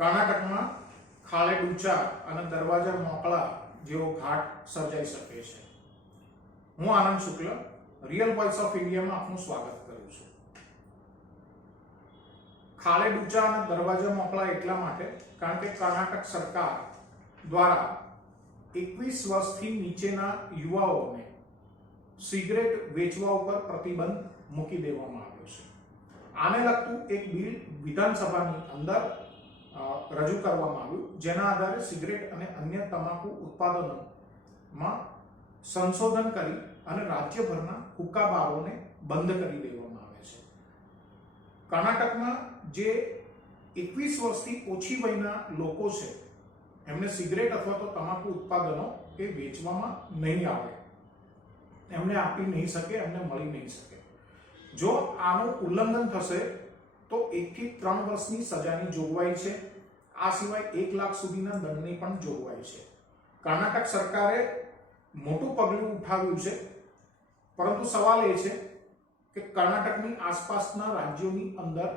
કર્ણાટકમાં ખાલે ઊંચા અને દરવાજા મોકળા જેવો ઘાટ સર્જાઈ શકે છે. હું Anand Shukla real voice of ઇન્ડિયામાં આપનું સ્વાગત કરું છું. ખાલે ઊંચા અને દરવાજા મોકળા એટલા માટે કારણ કે કર્ણાટક સરકાર દ્વારા એકવીસ વર્ષથી નીચેના યુવાઓને સિગરેટ વેચવા ઉપર પ્રતિબંધ મૂકી દેવામાં આવ્યો છે. આને લગતું એક બિલ વિધાનસભાની અંદર રજૂ કરવામાં આવ્યું. જેના આધારે સિગરેટ અને અન્ય તમાકુ ઉત્પાદનોમાં સંશોધન કરી અને રાજ્યભરના હુક્કા બારોને બંધ કરી દેવામાં આવે છે. કર્ણાટકમાં જે એકવીસ વર્ષથી ઓછી વયના લોકો છે, એમને સિગરેટ અથવા તો તમાકુ ઉત્પાદનો એ વેચવામાં નહીં આવે. એમને આપી નહીં શકે, એમને મળી નહીં શકે. જો આનું ઉલ્લંઘન થશે તો એકથી ત્રણ વર્ષની સજાની જોગવાઈ છે. આ સિવાય એક લાખ સુધીના દંડની પણ જોગવાઈ છે. કર્ણાટક સરકારે મોટું પગલું ઉઠાવ્યું છે. પરંતુ સવાલ એ છે કે કર્ણાટકની આસપાસના રાજ્યોની અંદર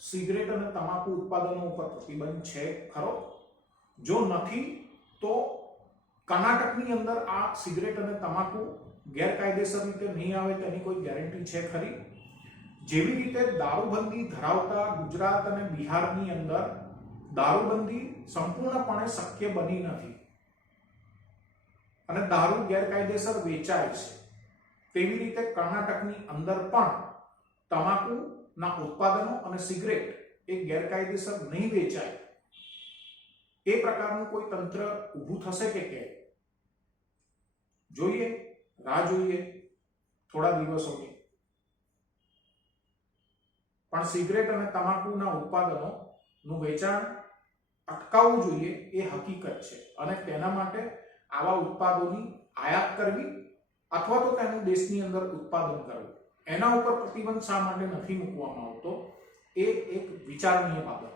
સિગરેટ અને તમાકુ ઉત્પાદનો ઉપર પ્રતિબંધ છે ખરો? જો નથી, તો કર્ણાટકની અંદર આ સિગરેટ અને તમાકુ ગેરકાયદેસર રીતે નહીં આવે તેની કોઈ ગેરંટી છે ખરી? જેવી રીતે દારૂબંધી ધરાવતા ગુજરાત અને બિહારની અંદર દારૂબંધી સંપૂર્ણપણે શક્ય બની નથી. અને દારૂ ગેરકાયદેસર વેચાય છે. તેવી રીતે કર્ણાટકની અંદર પણ તમાકુના ઉત્પાદનો અને સિગરેટ એ ગેરકાયદેસર નહીં વેચાય. એ પ્રકારનું કોઈ તંત્ર ઊભું થશે કે કે જોઈએ, રાહ જોઈએ, થોડા દિવસોની પણ સિગરેટ અને તમાકુના ઉત્પાદનોનું વેચાણ અટકાવવું જોઈએ એ હકીકત છે. અને તેના માટે આવા ઉત્પાદનોની આયાત કરવી અથવા તો તેનું દેશની અંદર ઉત્પાદન કરવું. એના ઉપર પ્રતિબંધ શા માટે નથી મૂકવામાં આવતો. એ એક વિચારણીય બાબત